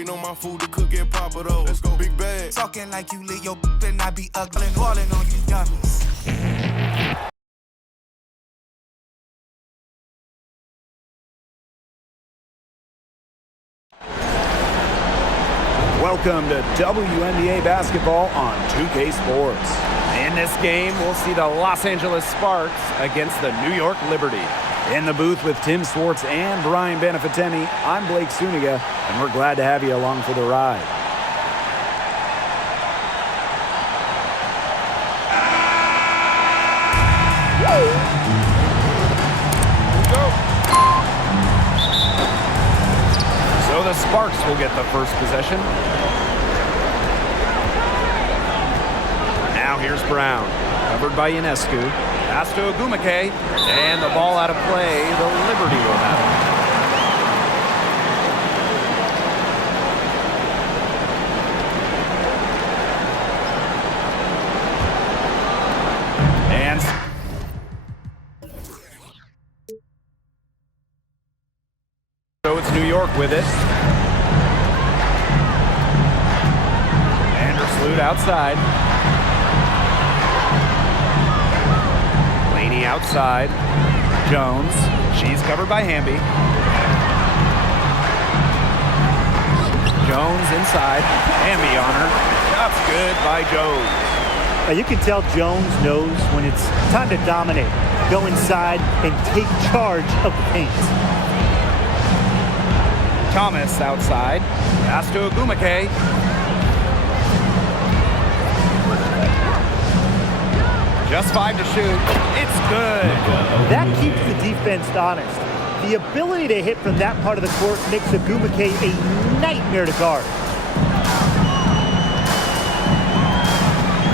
waiting on my food to cook and pop it up. Let's go, big bag. Talking like you live your and I be ugly and balling on you dummies. Welcome to WNBA basketball on 2K Sports. In this game, we'll see the Los Angeles Sparks against the New York Liberty. In the booth with Tim Swartz and Brian Beneficenti, I'm Blake Suniga, and we're glad to have you along for the ride. So the Sparks will get the first possession. Now here's Brown, covered by Ionescu. Pass to Ogumake, and the ball out of play. The Liberty will have it. And so it's New York with it. Vandersloot outside. Laney outside. Jones. She's covered by Hamby. Jones inside. Hamby on her. That's good by Jones. You can tell Jones knows when it's time to dominate, go inside, and take charge of the paint. Thomas outside. Pass to Ogumake. Just 5 to shoot. It's good. That keeps the defense honest. The ability to hit from that part of the court makes Ogumake a nightmare to guard.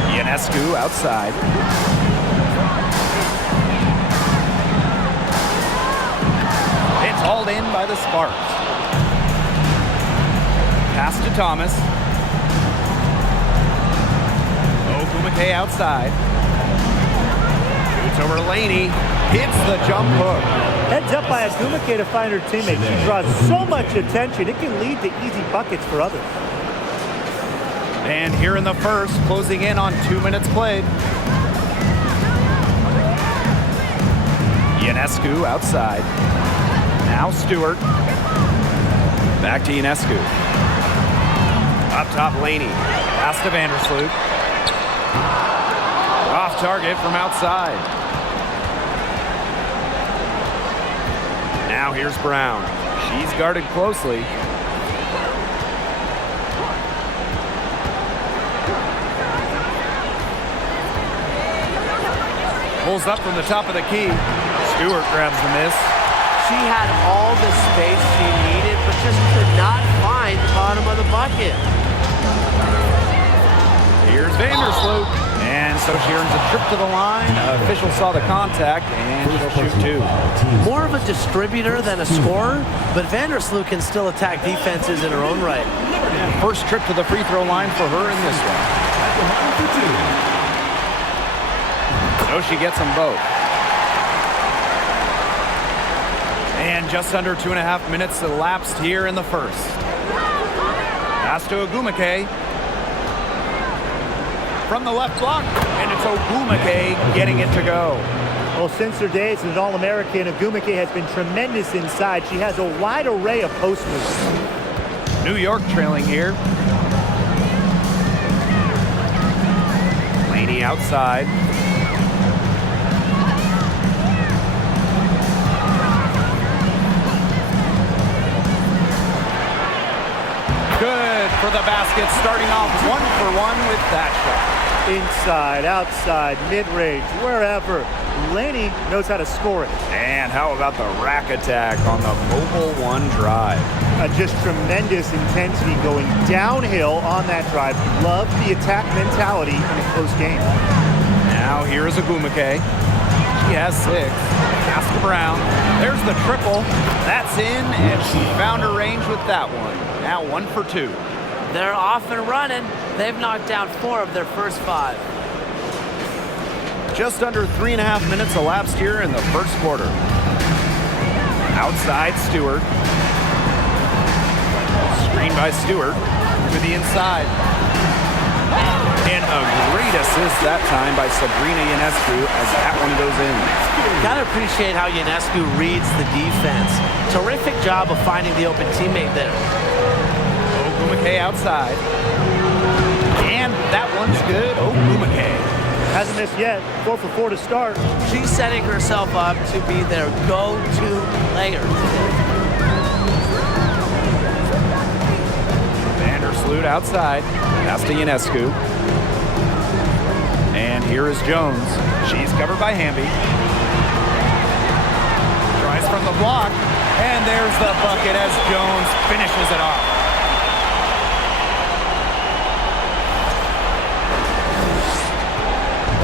Ionescu outside. It's hauled in by the Sparks. Pass to Thomas. Ogumake outside. Shoots over Laney. Hits the jump hook. Heads up by Ogumake to find her teammate. She draws so much attention, it can lead to easy buckets for others. And here in the first, closing in on 2 minutes played. Ionescu outside. Now Stewart. Back to Ionescu. Up top, Laney. Pass to Vandersloot. Off target from outside. Now here's Brown. She's guarded closely. Pulls up from the top of the key. Stewart grabs the miss. She had all the space she needed, but just could not find the bottom of the bucket. Here's Vandersloot. And so she earns a trip to the line. Official saw the contact, and she'll shoot 2. More of a distributor than a scorer, but Vandersloot can still attack defenses in her own right. And first trip to the free throw line for her in this one. So she gets them both. And just under 2.5 minutes elapsed here in the first. Pass to Ogumake. From the left block, and it's Ogumake getting it to go. Well, since her days as an All-American, Ogumake has been tremendous inside. She has a wide array of post moves. New York trailing here. Laney outside. Good for the basket, starting off 1-for-1 with that shot. Inside, outside, mid-range, wherever. Laney knows how to score it. And how about the rack attack on the mobile 1 drive? Just tremendous intensity going downhill on that drive. Love the attack mentality in a close game. Now here is Ogumake. She has 6. Pass to Brown. There's the triple. That's in, and she found her range with that one. Now 1 for 2. They're off and running. They've knocked down 4 of their first 5. Just under 3.5 minutes elapsed here in the first quarter. Outside Stewart. Screen Screen by Stewart to the inside. And a great assist that time by Sabrina Ionescu as that one goes in. Gotta appreciate how Ionescu reads the defense. Terrific job of finding the open teammate there. Ogumake outside. And that one's good. Ogumake. Hasn't missed yet. 4 for 4 to start. She's setting herself up to be their go-to player today. Vandersloot outside. Pass to Ionescu. And here is Jones. She's covered by Hamby. Tries from the block. And there's the bucket as Jones finishes it off.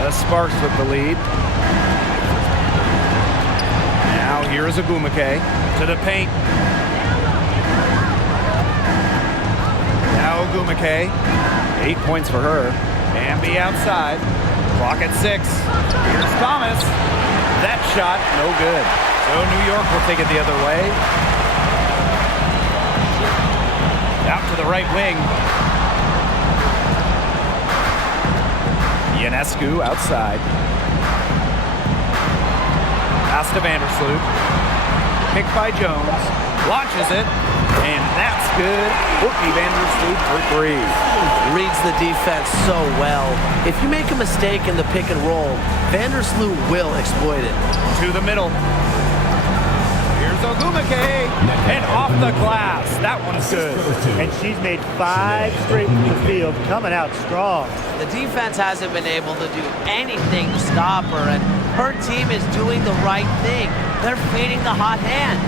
The Sparks with the lead. Now here is Ogumake to the paint. Now Ogumake, 8 points for her. Hamby outside. Clock at 6. Here's Thomas. That shot, no good. So New York will take it the other way. Out to the right wing. Ionescu outside. Pass to Vandersloot. Picked by Jones. Launches it. And that's good. Courtney Vandersloot for 3. Reads the defense so well. If you make a mistake in the pick and roll, Vandersloot will exploit it. To the middle. Here's Ogumake. And off the glass. That one's good. And she's made 5 straight from the field, coming out strong. The defense hasn't been able to do anything to stop her, and her team is doing the right thing. They're feeding the hot hand.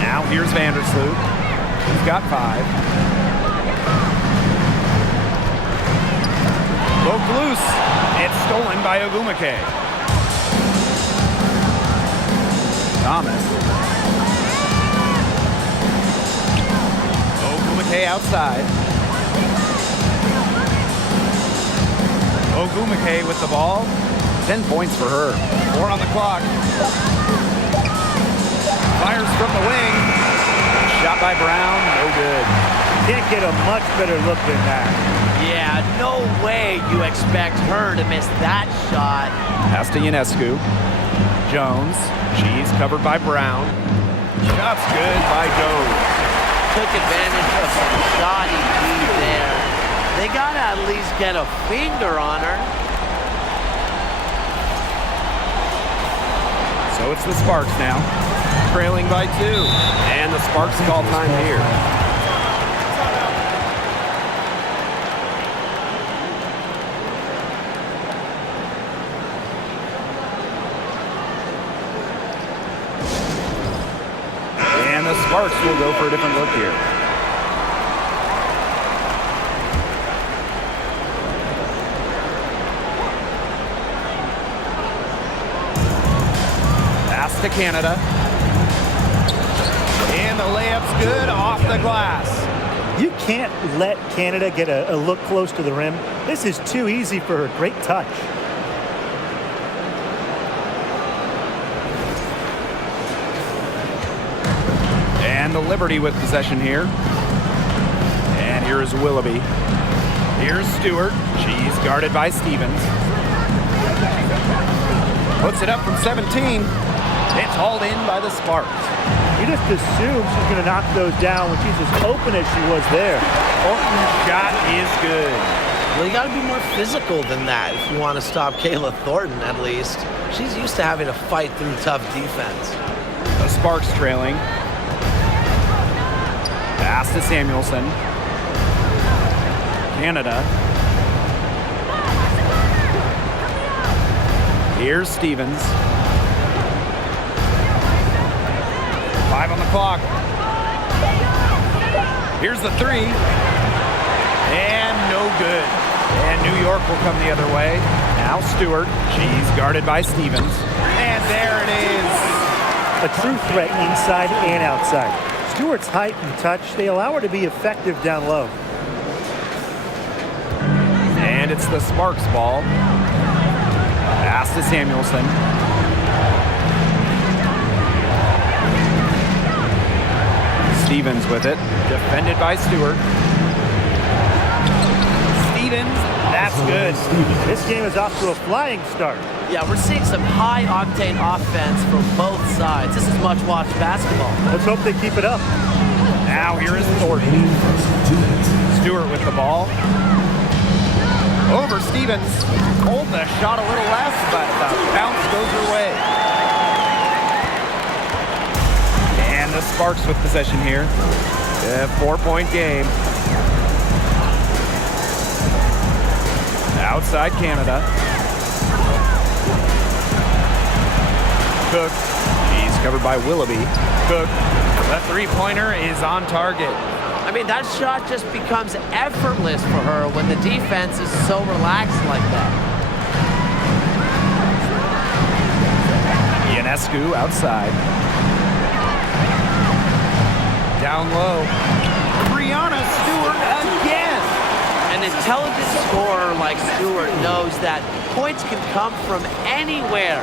Now here's Vandersloot. He's got 5. Broke loose. It's stolen by Ogumake. Thomas. Ogumake outside. Ogumake with the ball. 10 points for her. 4 on the clock. Fires from the wing. Shot by Brown. No good. Can't get a much better look than that. Yeah, no way you expect her to miss that shot. Pass to Ionescu. Jones. She's covered by Brown. Shot's good by Jones. Took advantage of some shoddy D there. They gotta at least get a finger on her. So it's the Sparks now, trailing by 2. And the Sparks call time here. And the Sparks will go for a different look here. Pass to Canada. And the layup's good off the glass. You can't let Canada get a look close to the rim. This is too easy for her. Great touch. And the Liberty with possession here. And here is Willoughby. Here's Stewart. She's guarded by Stevens. Puts it up from 17. It's hauled in by the Sparks. You just assume she's going to knock those down when she's as open as she was there. Orton's shot is good. Well, you got to be more physical than that if you want to stop Kayla Thornton, at least. She's used to having to fight through tough defense. The Sparks trailing. Pass to Samuelson. Canada. Here's Stevens. 5 on the clock. Here's the 3. And no good. And New York will come the other way. Now Stewart. She's guarded by Stevens. And there it is. A true threat inside and outside. Stewart's height and touch, they allow her to be effective down low. And it's the Sparks ball. Pass to Samuelson. Stevens with it. Defended by Stewart. Stevens, that's good. This game is off to a flying start. Yeah, we're seeing some high-octane offense from both sides. This is much-watched basketball. Let's hope they keep it up. Now here is Thornton. Stewart with the ball. Over Stevens. Hold the shot a little less, but the bounce goes her way. And the Sparks with possession here. A 4-point game. Outside Canada. Cook. He's covered by Willoughby. Cook. The three-pointer is on target. I mean, that shot just becomes effortless for her when the defense is so relaxed like that. Ionescu outside. Down low. Brianna Stewart again. An intelligent scorer like Stewart knows that points can come from anywhere.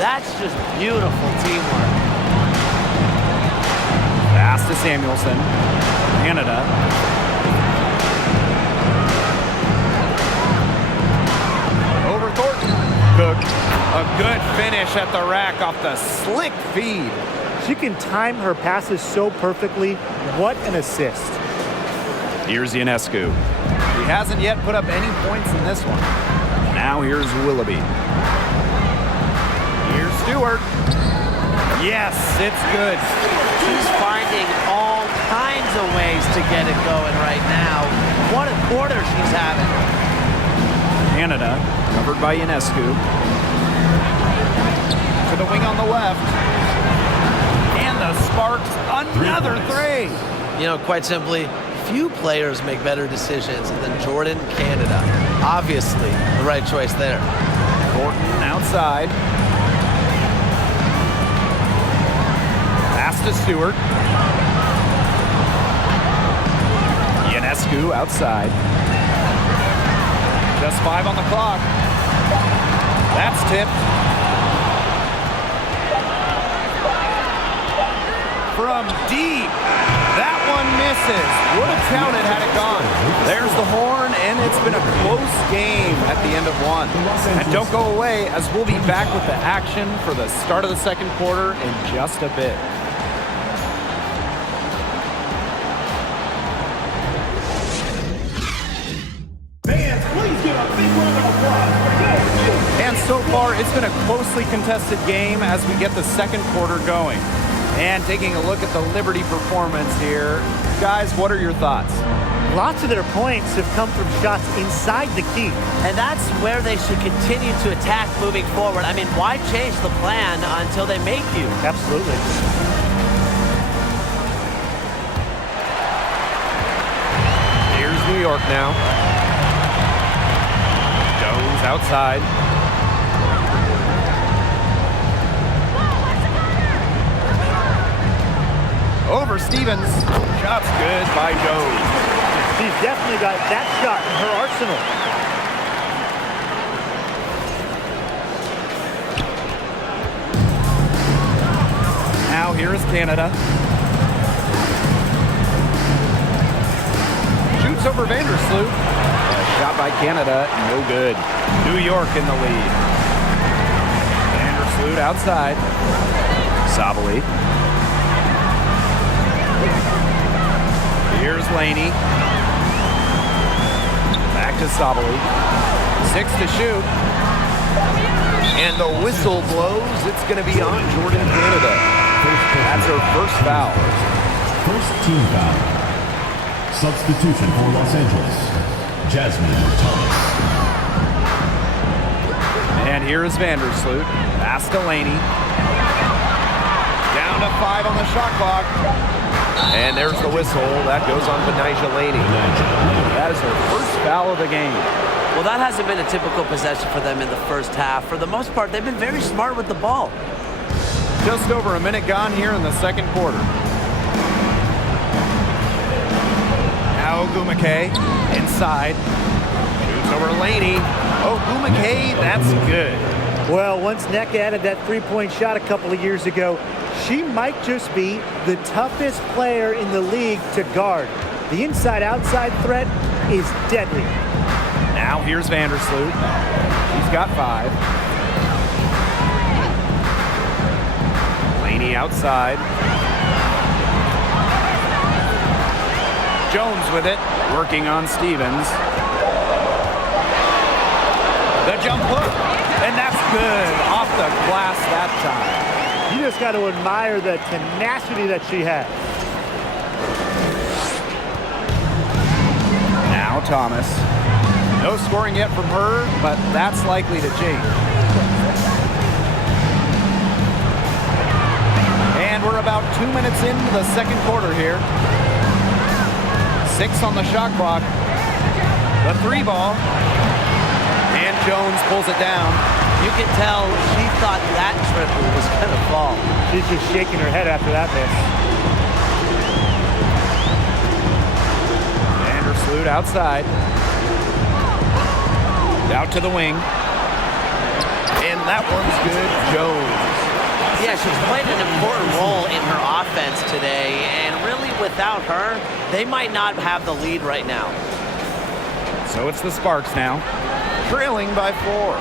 That's just beautiful teamwork. Pass to Samuelson. Canada. Over Thornton. Cook. A good finish at the rack off the slick feed. She can time her passes so perfectly. What an assist. Here's Ionescu. He hasn't yet put up any points in this one. Now here's Willoughby. Here's Stewart. Yes, it's good. She's finding all kinds of ways to get it going right now. What a quarter she's having. Canada, covered by Ionescu. To the wing on the left. And the Sparks, another three. You know, quite simply, few players make better decisions than Jordan Canada. Obviously, the right choice there. Thornton outside. Pass to Stewart. Ionescu outside. Just 5 on the clock. That's tipped. From deep. That one misses. Would have counted had it gone. There's the horn, and it's been a close game at the end of one. And don't go away, as we'll be back with the action for the start of the second quarter in just a bit. And so far, it's been a closely contested game as we get the second quarter going. And taking a look at the Liberty performance here. Guys, what are your thoughts? Lots of their points have come from shots inside the key. And that's where they should continue to attack moving forward. I mean, why change the plan until they make you? Absolutely. Here's New York now. Jones outside. Over Stevens. Shot's good by Jones. She's definitely got that shot in her arsenal. Now here is Canada. Shoots over Vandersloot. A shot by Canada, no good. New York in the lead. Vandersloot outside. Sabali. Here's Laney. Back to Sabali. 6 to shoot. And the whistle blows. It's going to be on Jordan Canada. That's her first foul. First team foul. Substitution for Los Angeles. Jasmine Thomas. And here is Vandersloot. Pass to Laney. Down to 5 on the shot clock. And there's the whistle. That goes on Benijah Laney. That is her first foul of the game. Well, that hasn't been a typical possession for them in the first half. For the most part, they've been very smart with the ball. Just over a minute gone here in the second quarter. Now Ogumake inside. Shoots over Laney. Ogumake, that's good. Well, once NECA added that three-point shot a couple of years ago, She might just be the toughest player in the league to guard. The inside-outside threat is deadly. Now here's Vandersloot. He's got 5. Laney outside. Jones with it, working on Stevens. The jump hook, and that's good. Off the glass that time. You just got to admire the tenacity that she has. Now Thomas. No scoring yet from her, but that's likely to change. And we're about 2 minutes into the second quarter here. 6 on the shot clock. The 3 ball. And Jones pulls it down. You can tell she thought that triple was going to fall. She's just shaking her head after that miss. Vandersloot outside. Out to the wing. And that one's good. Jones. Yeah, she's played an important role in her offense today, and really without her, they might not have the lead right now. So it's the Sparks now, trailing by 4.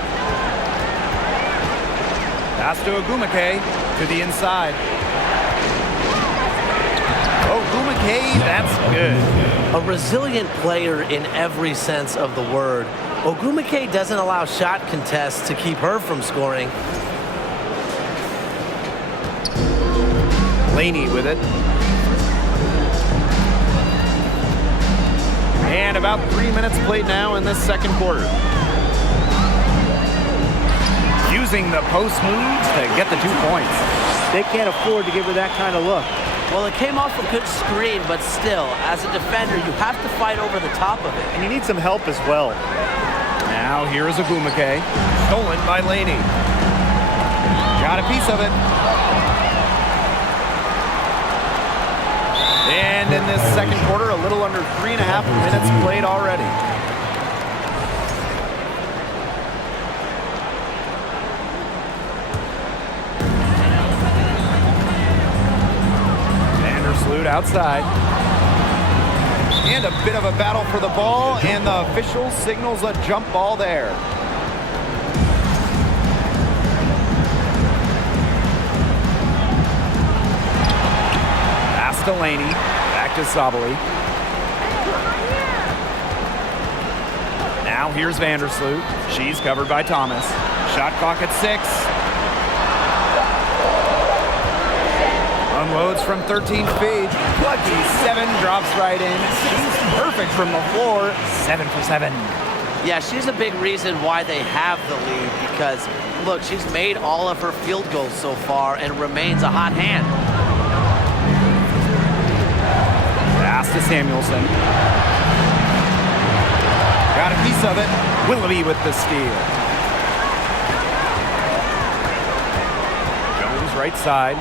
Pass to Ogumake to the inside. Ogumake, that's good. A resilient player in every sense of the word. Ogumake doesn't allow shot contests to keep her from scoring. Laney with it. And about 3 minutes played now in this second quarter. Using the post moves to get the 2 points. They can't afford to give her that kind of look. Well, it came off a good screen, but still, as a defender, you have to fight over the top of it. And you need some help as well. Now here is Ogumake. Stolen by Laney. Got a piece of it. And in this second quarter, a little under 3.5 minutes played already. Vandersloot outside. And a bit of a battle for the ball, and the official signals a jump ball there. Pass to Laney, back to Sabali. Now here's Vandersloot. She's covered by Thomas. Shot clock at 6. Unloads from 13 feet. Lucky 7 drops right in. She's perfect from the floor. 7 for 7. Yeah, she's a big reason why they have the lead because, look, she's made all of her field goals so far and remains a hot hand. Pass to Samuelson. Got a piece of it. Willoughby with the steal. Jones right side.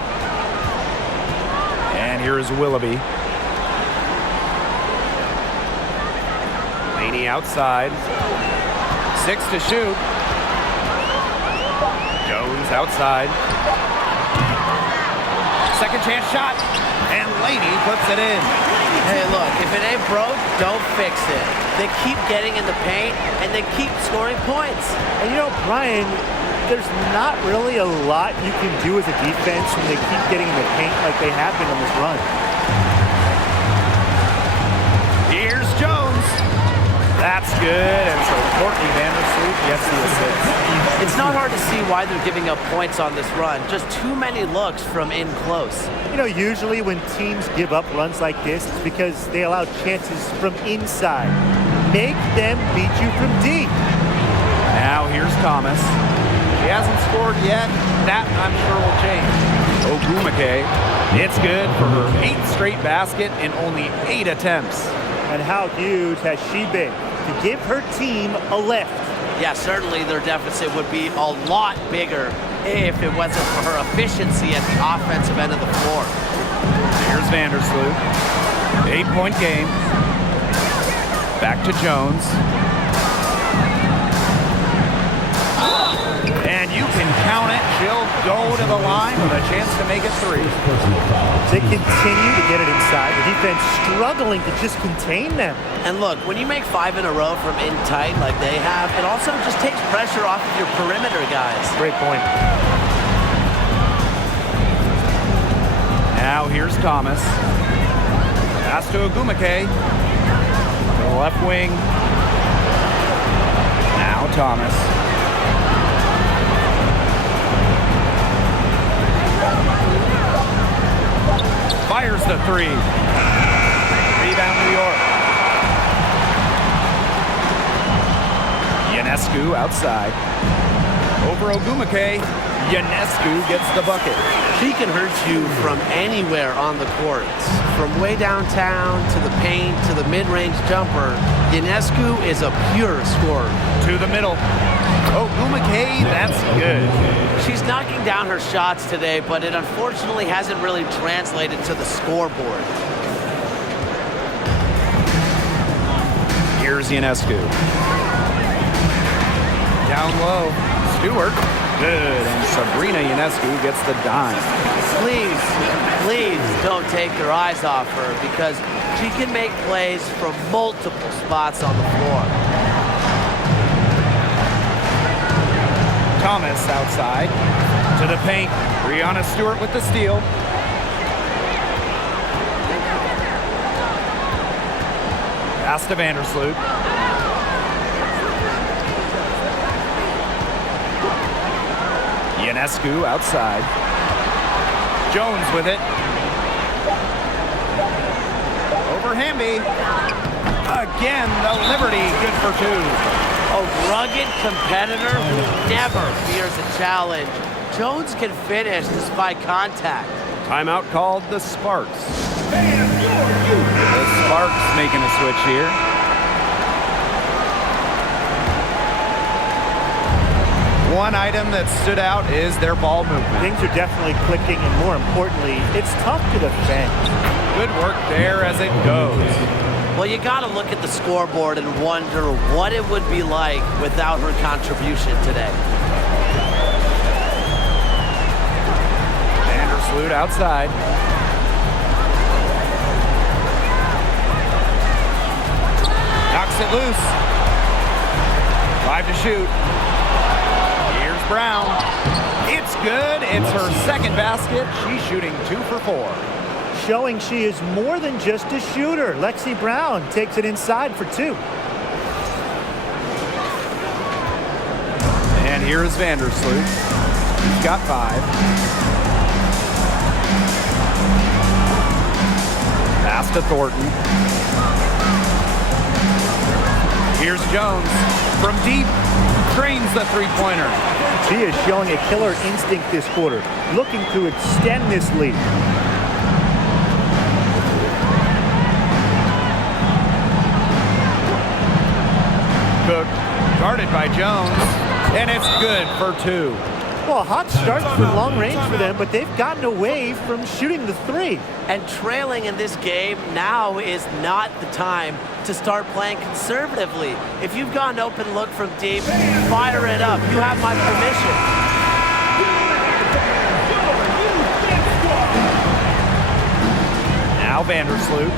And here is Willoughby. Laney outside. 6 to shoot. Jones outside. Second chance shot. And Laney puts it in. Hey, look, if it ain't broke, don't fix it. They keep getting in the paint, and they keep scoring points. And you know, Brian, there's not really a lot you can do as a defense when they keep getting in the paint like they have been on this run. Here's Jones. That's good, and so Courtney Vandersloot gets the assist. It's not hard to see why they're giving up points on this run. Just too many looks from in close. You know, usually when teams give up runs like this, it's because they allow chances from inside. Make them beat you from deep. Now here's Thomas. He hasn't scored yet. That, I'm sure, will change. Ogumake. It's good for her 8th straight basket in only 8 attempts. And how huge has she been to give her team a lift? Yeah, certainly their deficit would be a lot bigger if it wasn't for her efficiency at the offensive end of the floor. Here's Vandersloot. 8-point game. Back to Jones. And you can count it. she'll go to the line with a chance to make it 3. Personal foul. They continue to get it inside. The defense struggling to just contain them. And look, when you make 5 in a row from in tight like they have, it also just takes pressure off of your perimeter guys. Great point. Now here's Thomas. Pass to Ogumake. To the left wing. Now Thomas. Fires the 3. Rebound New York. Ionescu outside. Over Ogumake. Ionescu gets the bucket. She can hurt you from anywhere on the court. From way downtown to the paint to the mid-range jumper, Ionescu is a pure scorer. To the middle. Ogumake, that's good. She's knocking down her shots today, but it unfortunately hasn't really translated to the scoreboard. Here's Ionescu. Down low. Stewart. Good. And Sabrina Ionescu gets the dime. Please don't take your eyes off her because she can make plays from multiple spots on the floor. Thomas outside. To the paint. Breonna Stewart with the steal. Pass to Vandersloot. Ionescu outside. Jones with it. Over Hamby. Again, the Liberty, good for 2. A rugged competitor who never fears a challenge. Jones can finish despite contact. Timeout called the Sparks. The Sparks making a switch here. One item that stood out is their ball movement. Things are definitely clicking, and more importantly, it's tough to defend. Good work there as it goes. Well, you got to look at the scoreboard and wonder what it would be like without her contribution today. Vandersloot outside. Knocks it loose. 5 to shoot. Here's Brown. It's good. It's her second basket. She's shooting 2 for 4. Showing she is more than just a shooter. Lexi Brown takes it inside for 2. And here's Vandersloot. He's got 5. Pass to Thornton. Here's Jones. From deep, trains the three-pointer. She is showing a killer instinct this quarter, looking to extend this lead. Cook, guarded by Jones, and it's good for 2. Well, a hot start for long range for them, but they've gotten away from shooting the 3. And trailing in this game now is not the time to start playing conservatively. If you've got an open look from deep, fire it up. You have my permission. Now Vandersloot.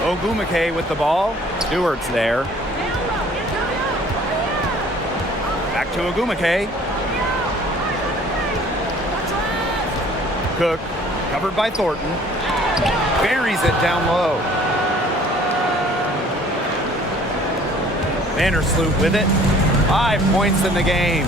Ogumake with the ball. Stewart's there. Back to Ogumake. Cook, covered by Thornton. Buries it down low. Vandersloot with it. 5 points in the game.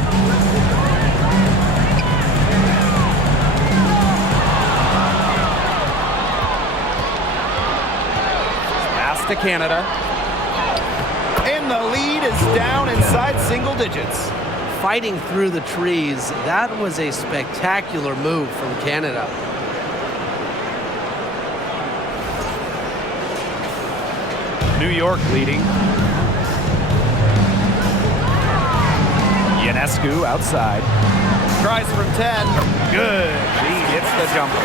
To Canada, and the lead is down inside single digits. Fighting through the trees, that was a spectacular move from Canada. New York leading. Ionescu outside. Tries from 10. Good. He hits the jumper.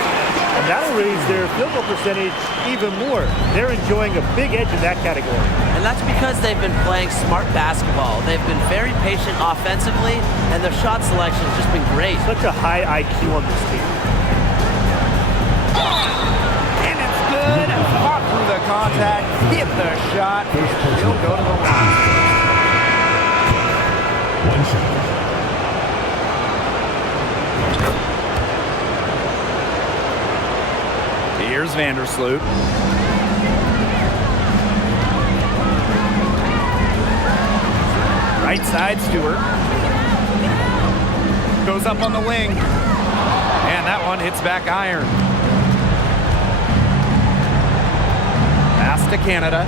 And that'll raise their field goal percentage even more. They're enjoying a big edge in that category. And that's because they've been playing smart basketball. They've been very patient offensively, and their shot selection has just been great. Such a high IQ on this team. And it's good. Fought through the contact. Hit the shot. And he'll go to the line. One shot. Here's Vandersloot. Right side, Stewart. Goes up on the wing. And that one hits back iron. Pass to Canada.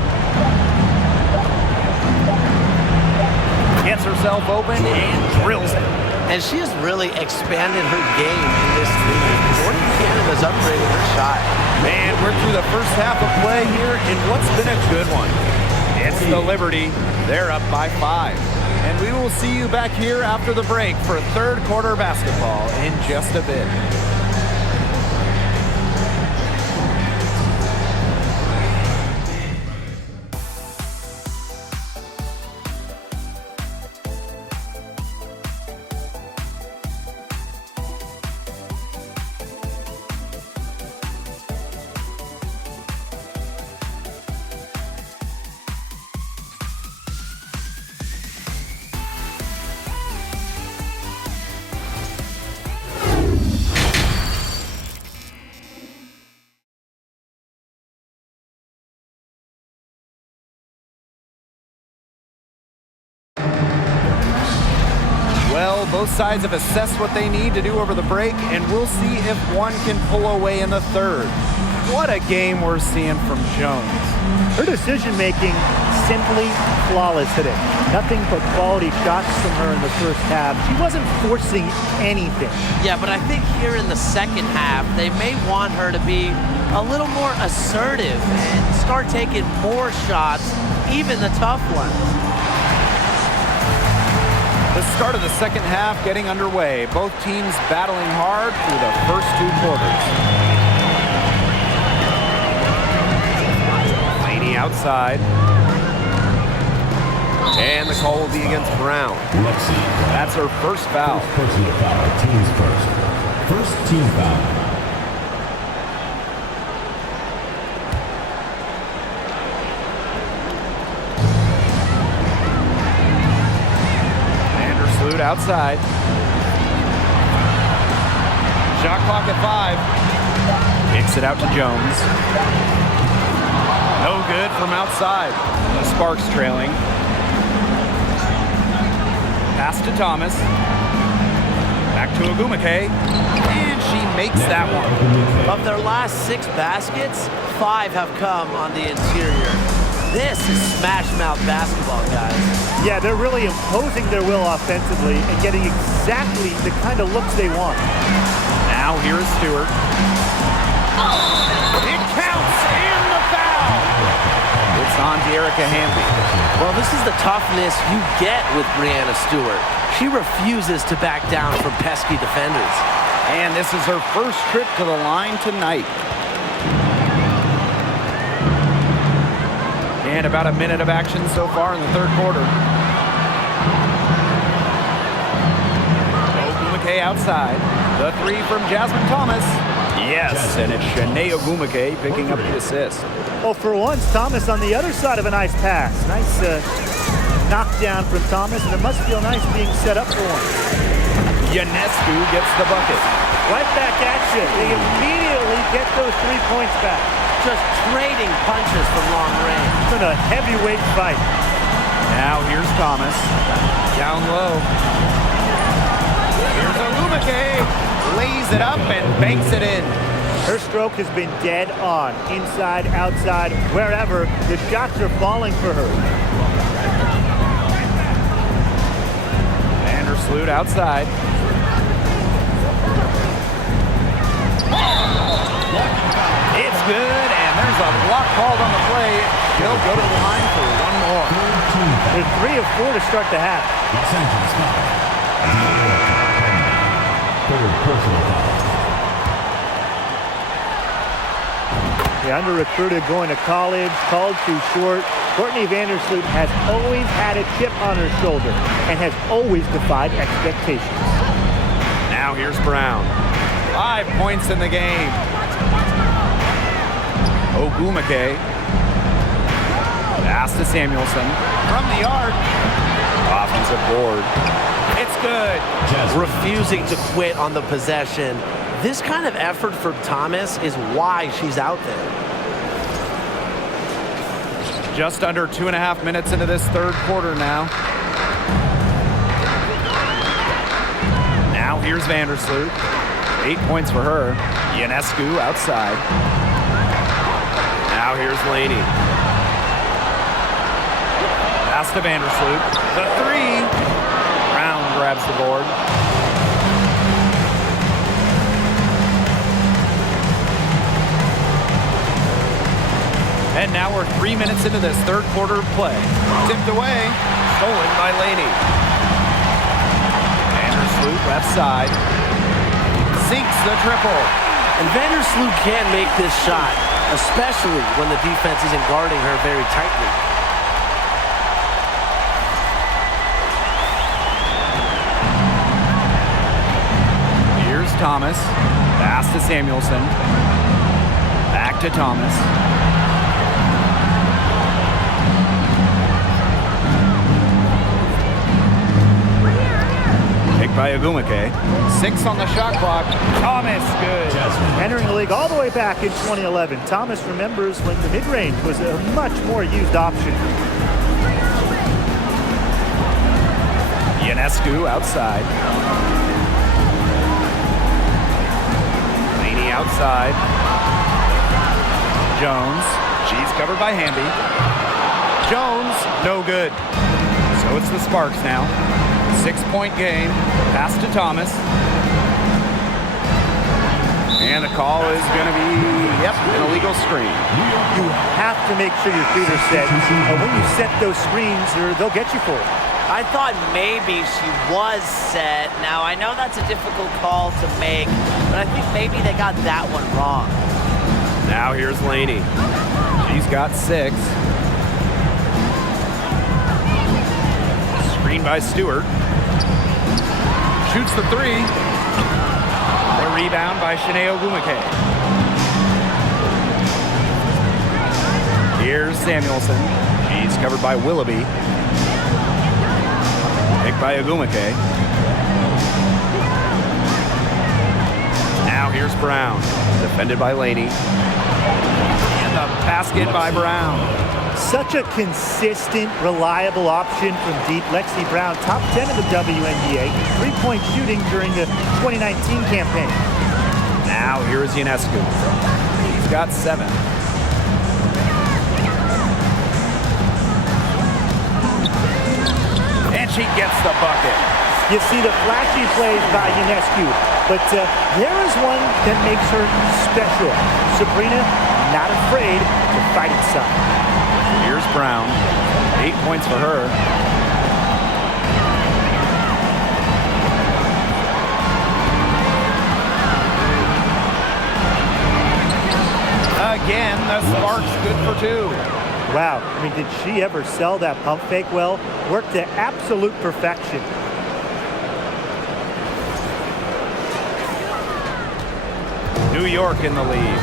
Gets herself open and drills it. And she has really expanded her game in this league. Jordan Canada's upgraded her shot. Man, we're through the first half of play here in what's been a good one. It's the Liberty. They're up by 5. And we will see you back here after the break for third quarter basketball in just a bit. Well, both sides have assessed what they need to do over the break, and we'll see if one can pull away in the third. What a game we're seeing from Jones. Her decision-making, simply flawless today. Nothing but quality shots from her in the first half. She wasn't forcing anything. Yeah, but I think here in the second half, they may want her to be a little more assertive and start taking more shots, even the tough ones. The start of the second half getting underway. Both teams battling hard through the first 2 quarters. Laney outside. And the call will be against Brown. Lexi. That's her first foul. Personal foul. Teams first. First team foul. Outside. Shot clock at 5. Kicks it out to Jones. No good from outside. The Sparks trailing. Pass to Thomas. Back to Ogumake. And she makes that one. Of their last 6 baskets, 5 have come on the interior. This is smash-mouth basketball, guys. Yeah, they're really imposing their will offensively and getting exactly the kind of looks they want. Now here is Stewart. It counts and the foul. It's on to Erica Hamby. Well, this is the toughness you get with Breanna Stewart. She refuses to back down from pesky defenders. And this is her first trip to the line tonight. And about a minute of action so far in the third quarter. Ogumake outside. The 3 from Jasmine Thomas. Yes, and it's Shanae Ogumake picking up the assist. Well, for once, Thomas on the other side of a nice pass. Nice knockdown from Thomas, and it must feel nice being set up for one. Ionescu gets the bucket. Right back at you. They immediately get those 3 points back. Just trading punches from long range. It's been a heavyweight fight. Now here's Thomas. Down low. Here's Ogumake. Lays it up and banks it in. Her stroke has been dead on. Inside, outside, wherever. The shots are falling for her. Vandersloot outside. It's good, and there's a block called on the play. He'll go to the line for one more. They're 3 of 4 to start the half. Los Angeles foul. Third personal foul. The under-recruited going to college, called too short. Courtney Vandersloot has always had a chip on her shoulder and has always defied expectations. Now here's Brown. 5 points in the game. Ogumake. Pass to Samuelson. From the arc. Offensive board. It's good. Refusing to quit on the possession. This kind of effort for Thomas is why she's out there. Just under 2.5 minutes into this third quarter now. Now here's Vandersloot. 8 points for her. Ionescu outside. Now here's Laney. Pass to Vandersloot. The three. Brown grabs the board. And now we're 3 minutes into this third quarter of play. Tipped away. Stolen by Laney. Vandersloot left side. Sinks the triple. And Vandersloot can't make this shot, especially when the defense isn't guarding her very tightly. Here's Thomas. Pass to Samuelson. Back to Thomas. Picked by Ogumake. 6 on the shot clock. Thomas, good. Entering the league all the way back in 2011, Thomas remembers when the mid-range was a much more used option. Ionescu outside. Laney outside. Jones. She's covered by Hamby. Jones, no good. So it's the Sparks now. 6-point game. Pass to Thomas. And the call is going to be, an illegal screen. You have to make sure your feet are set. When you set those screens, they'll get you for it. I thought maybe she was set. Now, I know that's a difficult call to make, but I think maybe they got that one wrong. Now here's Laney. She's got 6. Screen by Stewart. Shoots the 3. The rebound by Shanae Ogumake. Here's Samuelson. She's covered by Willoughby. Picked by Ogumake. Now here's Brown. Defended by Laney. And a basket by Brown. Such a consistent, reliable option from deep. Lexi Brown, top 10 in the WNBA, 3-point shooting during the 2019 campaign. Now here's Ionescu. He's got 7. And she gets the bucket. You see the flashy plays by Ionescu, but there is one that makes her special. Sabrina, not afraid to fight inside. Here's Brown. 8 points for her. Again, the Sparks good for 2. Wow, I mean, did she ever sell that pump fake well? Worked to absolute perfection. New York in the lead.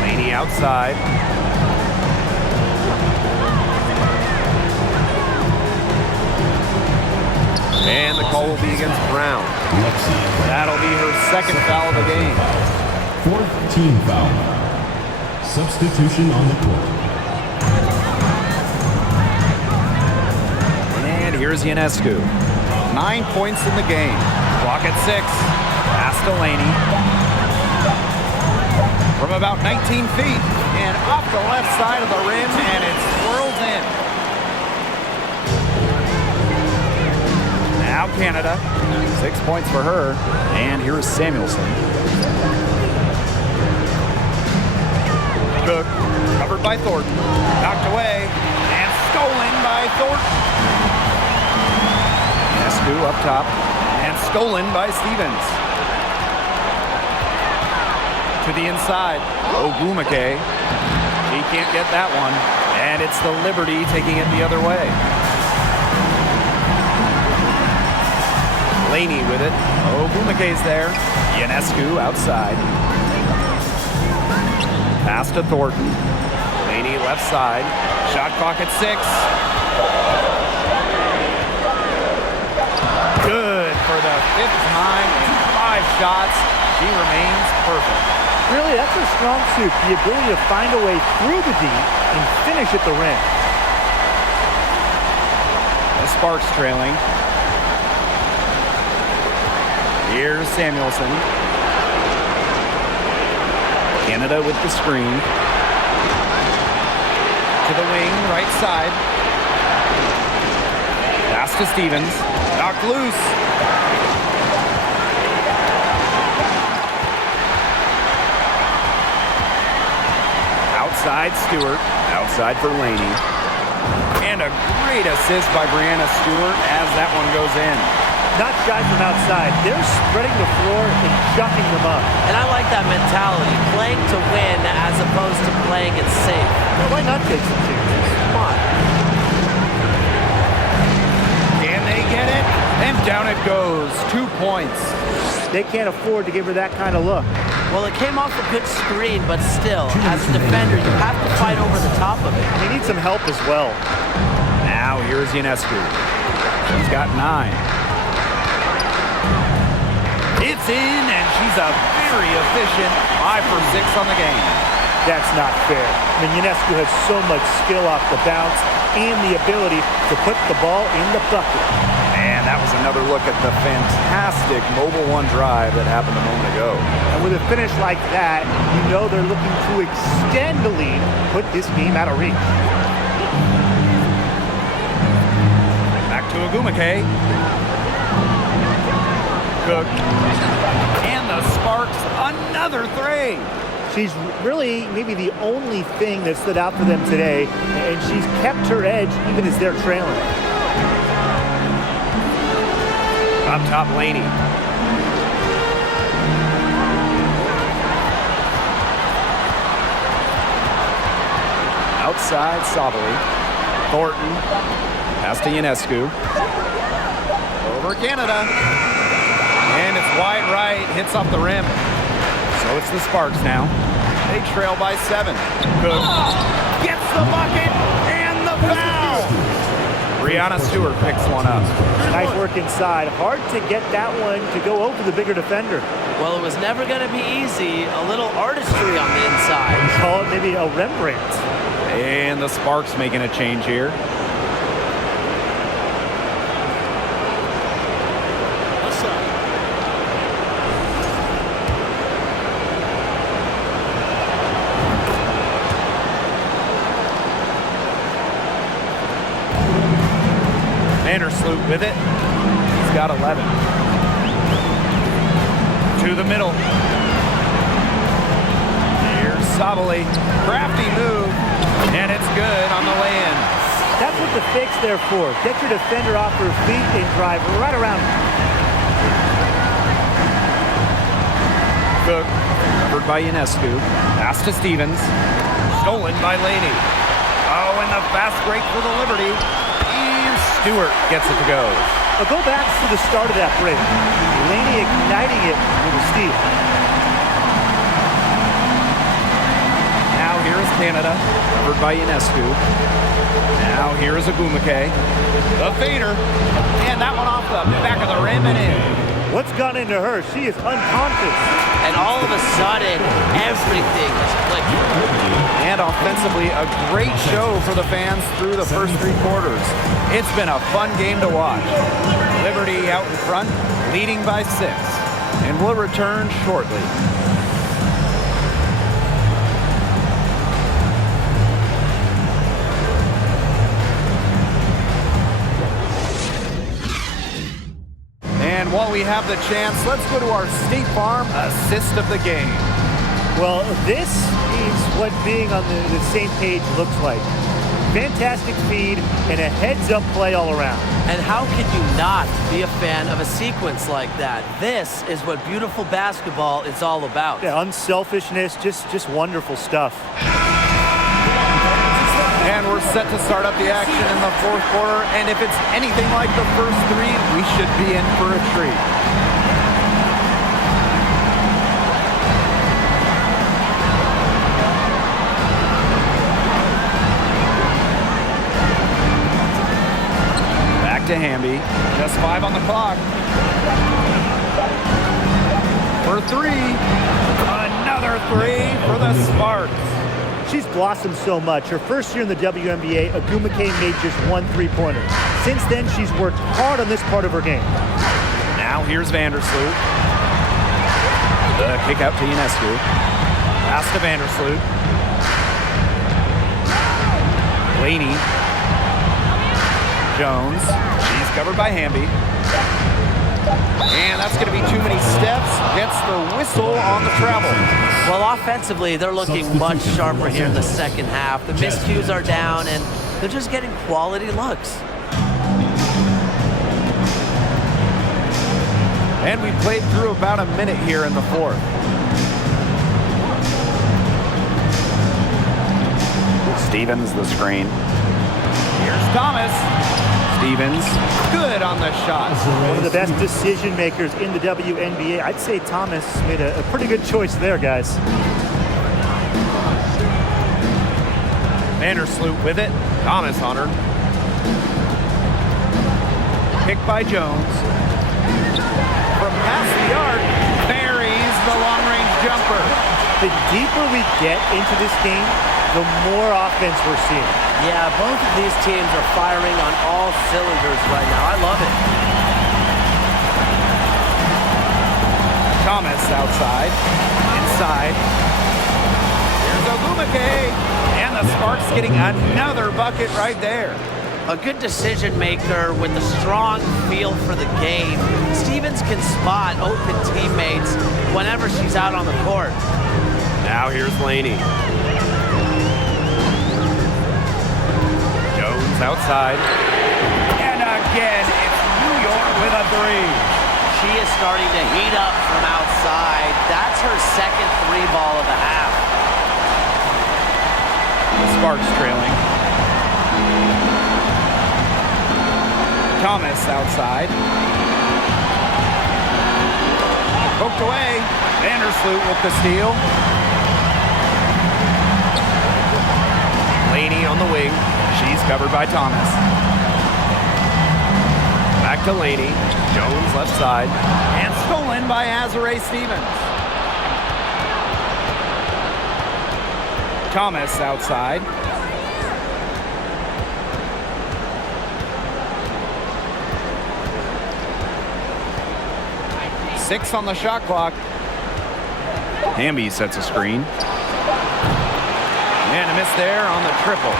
Laney outside. And the call will be against Brown. That'll be her second foul of the game. 4th team foul. Substitution on the court. And here's Ionescu. 9 points in the game. Clock at 6. Pass to Laney. From about 19 feet. And off the left side of the rim. And it swirls in. Now Canada. 6 points for her. And here's Samuelson. Cook. Covered by Thornton. Knocked away. And stolen by Thornton. Ionescu up top. And stolen by Stevens. To the inside. Ogwumike. He can't get that one. And it's the Liberty taking it the other way. Laney with it. Ogwumike's there. Ionescu outside. Pass to Thornton. Laney left side. Shot clock at 6. Good for the 5th time in 5 shots. She remains perfect. Really, that's a strong suit, the ability to find a way through the D and finish at the rim. The Sparks trailing. Here's Samuelson. Canada with the screen. To the wing, right side. Pass to Stevens. Knocked loose. Outside Stewart. Outside for Laney. And a great assist by Brianna Stewart as that one goes in. Not shy from outside. They're spreading the floor and jumping them up. And I like that mentality, playing to win as opposed to playing it safe. Well, why not take some serious? Come on. Can they get it? And down it goes. 2 points. They can't afford to give her that kind of look. Well, it came off a good screen, but still, as a defender, you have to fight over the top of it. They need some help as well. Now here's Ionescu. She's got 9. It's in, and she's a very efficient 5 for 6 on the game. That's not fair. I mean, Ionescu has so much skill off the bounce and the ability to put the ball in the bucket. And that was another look at the fantastic Mobile One drive that happened a moment ago. And with a finish like that, you know they're looking to extend the lead, put this game out of reach. Back to Ogwumike. Cook. And the Sparks, another 3. She's really maybe the only thing that stood out for them today, and she's kept her edge even as they're trailing. Up top, Laney. Outside, Sabali. Thornton. Pass to Ionescu. Over Canada. And it's wide right, hits off the rim. So it's the Sparks now. They trail by 7. Cook gets the bucket and the foul. Brianna Stewart picks one up. Nice work inside. Hard to get that one to go over the bigger defender. Well, it was never going to be easy. A little artistry on the inside. Call it maybe a Rembrandt. And the Sparks making a change here. Vandersloot with it. He's got 11. To the middle. Here's Sabali. Crafty move. And it's good on the way in. That's what the fake's there for. Get your defender off her feet and drive right around her. Cook. Covered by Ionescu. Pass to Stevens. Stolen by Laney. Oh, and the fast break for the Liberty. Stewart gets it to go. But go back to the start of that break. Laney igniting it with a steal. Now here is Canada, covered by Ionescu. Now here is Ogwumike. The fader. And that one off the back of the rim and in. What's gone into her? She is unconscious. And all of a sudden, everything is clicked for her. And offensively, a great show for the fans through the first 3 quarters. It's been a fun game to watch. Liberty out in front, leading by 6. And we'll return shortly. And while we have the chance, let's go to our State Farm assist of the game. Well, this is what being on the same page looks like. Fantastic feed and a heads-up play all around. And how can you not be a fan of a sequence like that. This is what beautiful basketball is all about. Yeah, unselfishness, just wonderful stuff. And we're set to start up the action in the fourth quarter. And if it's anything like the first three, we should be in for a treat. Back to Hamby. Just 5 on the clock. For 3. Another 3 for the Sparks. She's blossomed so much. Her first year in the WNBA, Ogumake made just 1 3-pointer. Since then, she's worked hard on this part of her game. Now here's Vandersloot. The kick out to Ionescu. Pass to Vandersloot. Laney. Jones. She's covered by Hamby. And that's going to be too many steps. Gets the whistle on the travel. Well, offensively, they're looking much sharper here in the second half. The miscues are down, and they're just getting quality looks. And we played through about a minute here in the fourth. Stevens, the screen. Here's Thomas. Stevens, good on the shot. One of the best decision makers in the WNBA. I'd say Thomas made a pretty good choice there, guys. Vandersloot with it. Thomas on her. Picked by Jones. From past the arc, buries the long-range jumper. The deeper we get into this game, the more offense we're seeing. Yeah, both of these teams are firing on all cylinders right now. I love it. Thomas outside. Inside. Here's Ogumake. And the Sparks getting another bucket right there. A good decision maker with a strong feel for the game. Stevens can spot open teammates whenever she's out on the court. Now here's Laney. Jones outside. And again, it's New York with a 3. She is starting to heat up from outside. That's her second 3-ball of the half. The Sparks trailing. Thomas outside. Poked away. Vandersloot with the steal. Laney on the wing. She's covered by Thomas. Back to Laney. Jones left side. And stolen by Azare Stevens. Thomas outside. Six on the shot clock. Hamby sets a screen. And a miss there on the triple.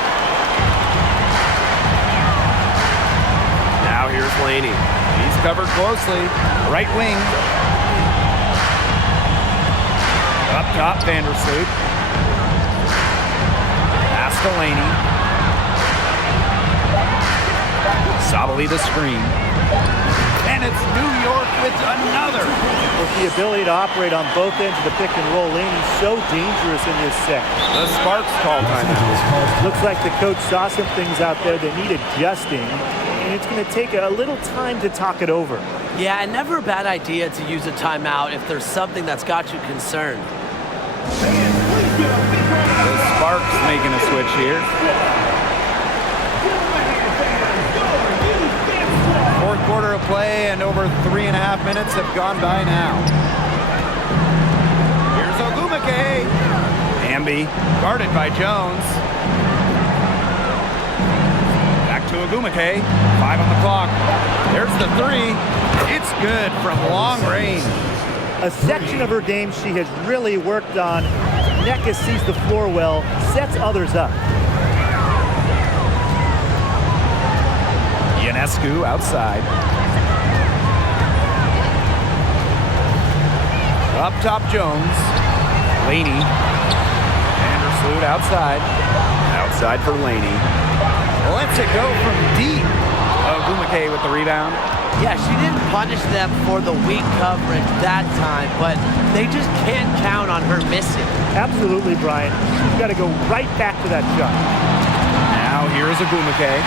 Now here's Laney. He's covered closely. Right wing. Up top, Vandersloot. Pass to Laney. Sabali the screen. And it's New York with another. With the ability to operate on both ends of the pick and roll, Laney's so dangerous in this set. The Sparks call timeout. Looks like the coach saw some things out there that need adjusting, and it's going to take a little time to talk it over. Yeah, and never a bad idea to use a timeout if there's something that's got you concerned. The Sparks making a switch here. Fourth quarter of play, and over 3.5 minutes have gone by now. Here's Ogumake. Hamby, guarded by Jones. Back to Ogumake. 5 on the clock. There's the 3. It's good from long range. A section of her game she has really worked on. Nneka sees the floor well, sets others up. Ionescu outside. Up top, Jones. Laney. Vandersloot outside. Outside for Laney. Lets it go from deep. Ogumake with the rebound. Yeah, she didn't punish them for the weak coverage that time, but they just can't count on her missing. Absolutely, Brian. She's got to go right back to that shot. Now here's Ogumake.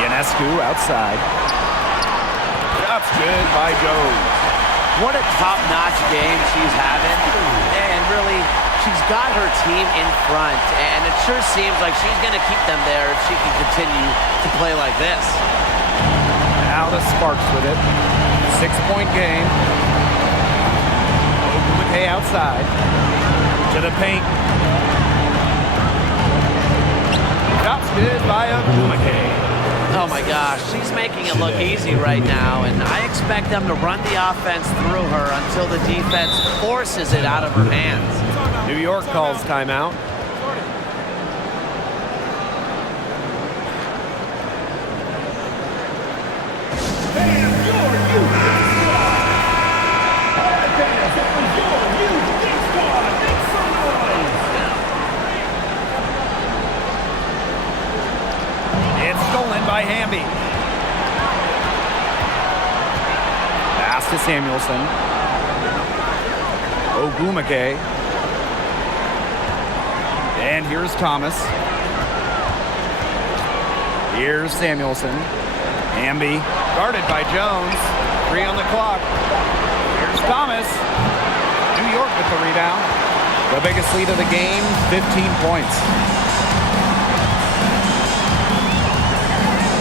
Ionescu outside. Shot's good by Jones. What a top-notch game she's having. And really, she's got her team in front, and it sure seems like she's going to keep them there if she can continue to play like this. Now the Sparks with it. 6-point game. Ogumake outside. To the paint. Shot's good by Ogumake. Oh my gosh, she's making it look easy right now, and I expect them to run the offense through her until the defense forces it out of her hands. New York calls timeout. It's stolen by Hamby. Pass to Samuelson. Ogumake. And here's Thomas. Here's Samuelson. Hamby guarded by Jones. 3 on the clock. Here's Thomas. New York with the rebound. The biggest lead of the game, 15 points.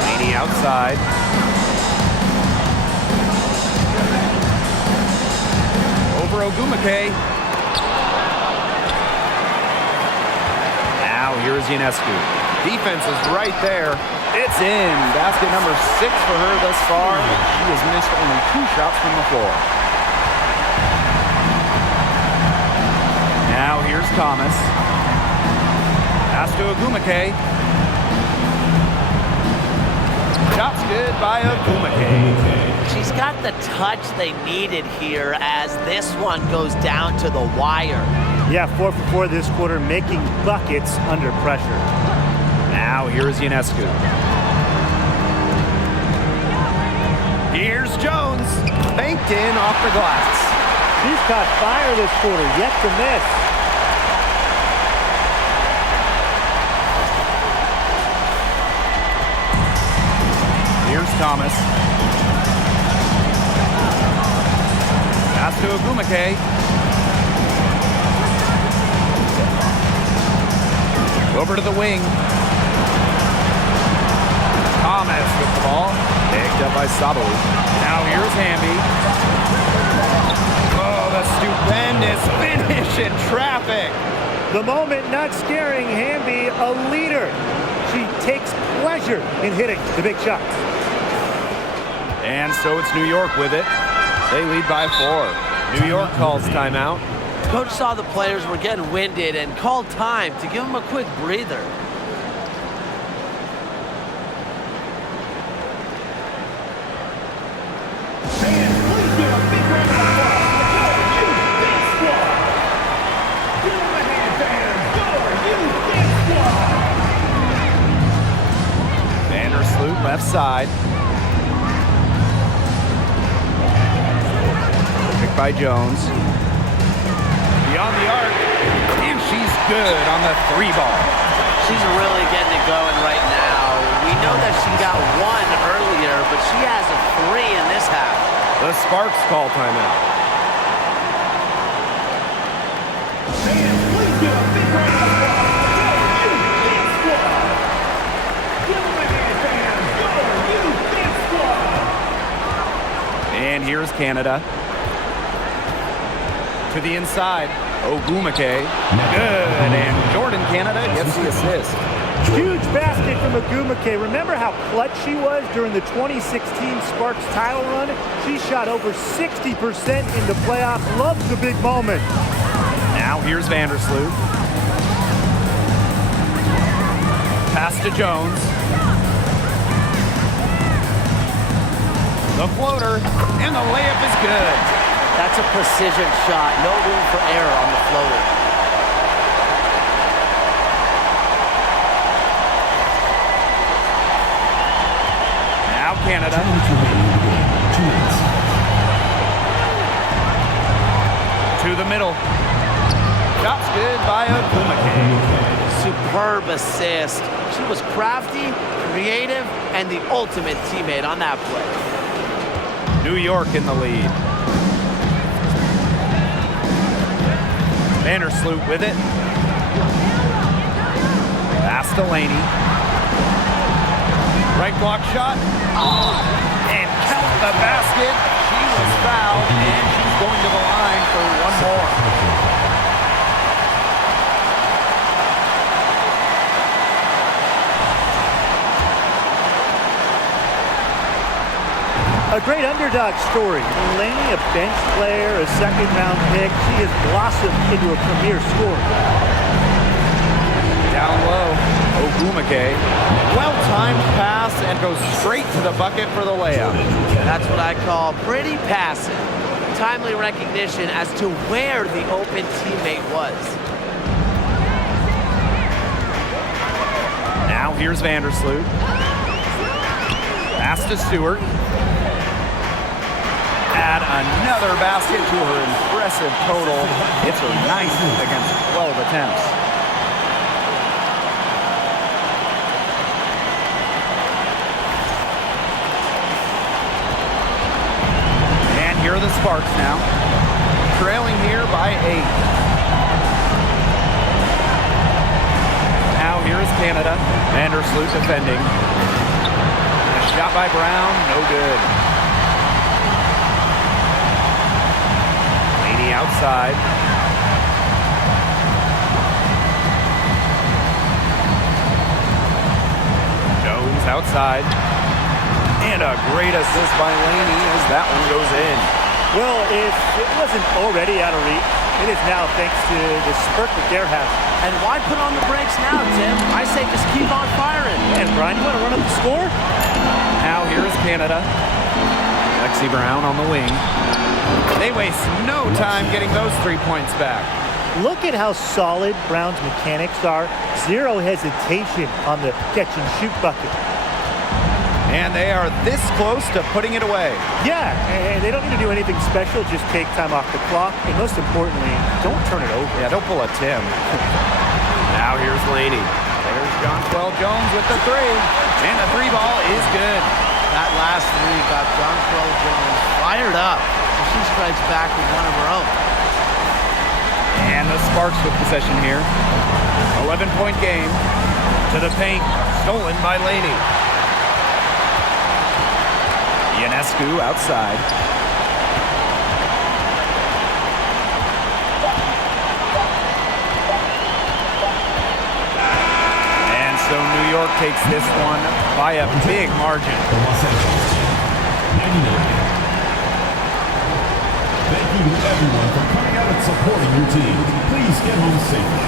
Laney outside. Over Ogumake. Now here's Ionescu. Defense is right there. It's in. Basket number 6 for her thus far. She has missed only 2 shots from the floor. Now here's Thomas. Pass to Ogumake. Shot's good by Ogumake. She's got the touch they needed here as this one goes down to the wire. Yeah, 4 for 4 this quarter, making buckets under pressure. Now here's Ionescu. Here's Jones. Banked in off the glass. She's caught fire this quarter, yet to miss. Here's Thomas. Pass to Ogumake. Over to the wing. Thomas with the ball. Picked up by Sabo. Now here's Hamby. Oh, the stupendous finish in traffic. The moment not scaring Hamby, a leader. She takes pleasure in hitting the big shots. And so it's New York with it. They lead by 4. New York calls timeout. Coach saw the players were getting winded and called time to give them a quick breather. Vandersloot left side. Picked by Jones. Beyond the arc, and she's good on the 3 ball. She's really getting it going right now. We know that she got 1 earlier, but she has a 3 in this half. The Sparks call timeout. And here's Canada. To the inside, Ogumake. Good, and Jordan Canada gets the assist. Huge basket from Ogumake. Remember how clutch she was during the 2016 Sparks title run? She shot over 60% in the playoffs. Loves the big moment. Now here's Vandersloot. Pass to Jones. The floater, and the layup is good. That's a precision shot. No room for error on the floater. Canada. 2 minutes remaining in the game. 2 minutes. To the middle. Shot's good by Ogumake. Superb assist. She was crafty, creative, and the ultimate teammate on that play. New York in the lead. Vandersloot with it. Pass to Laney. Right block shot. And count the basket. She was fouled, and she's going to the line for one more. A great underdog story. Laney, a bench player, a second-round pick. She has blossomed into a premier scorer. Down low, Ogumake. Well-timed pass and goes straight to the bucket for the layup. That's what I call pretty passive. Timely recognition as to where the open teammate was. Now here's Vandersloot. Pass to Stewart. Add another basket to her impressive total. It's her 9th against 12 attempts. And here are the Sparks now. Trailing here by 8. Now here is Canada. Vandersloot defending. A shot by Brown, no good. Outside. Jones outside. And a great assist by Laney as that one goes in. Well, if it wasn't already out of reach, it is now thanks to the spurt that they're having. And why put on the brakes now, Tim? I say just keep on firing. And Brian, you want to run up the score? Now here is Canada. Lexi Brown on the wing. They waste no time getting those 3 points back. Look at how solid Brown's mechanics are. Zero hesitation on the catch-and-shoot bucket. And they are this close to putting it away. Yeah, and they don't need to do anything special. Just take time off the clock. And most importantly, don't turn it over. Yeah, don't pull a Tim. Now here's Laney. There's Jonquel Jones with the 3. And the 3 ball is good. That last 3 got Jonquel Jones fired up. She strikes back with one of her own. And the Sparks with possession here. 11-point game. To the paint. Stolen by Laney. Ionescu outside. And so New York takes this one by a big margin. Los Angeles. 99. Thank you to everyone for coming out and supporting your team. Please get home safely.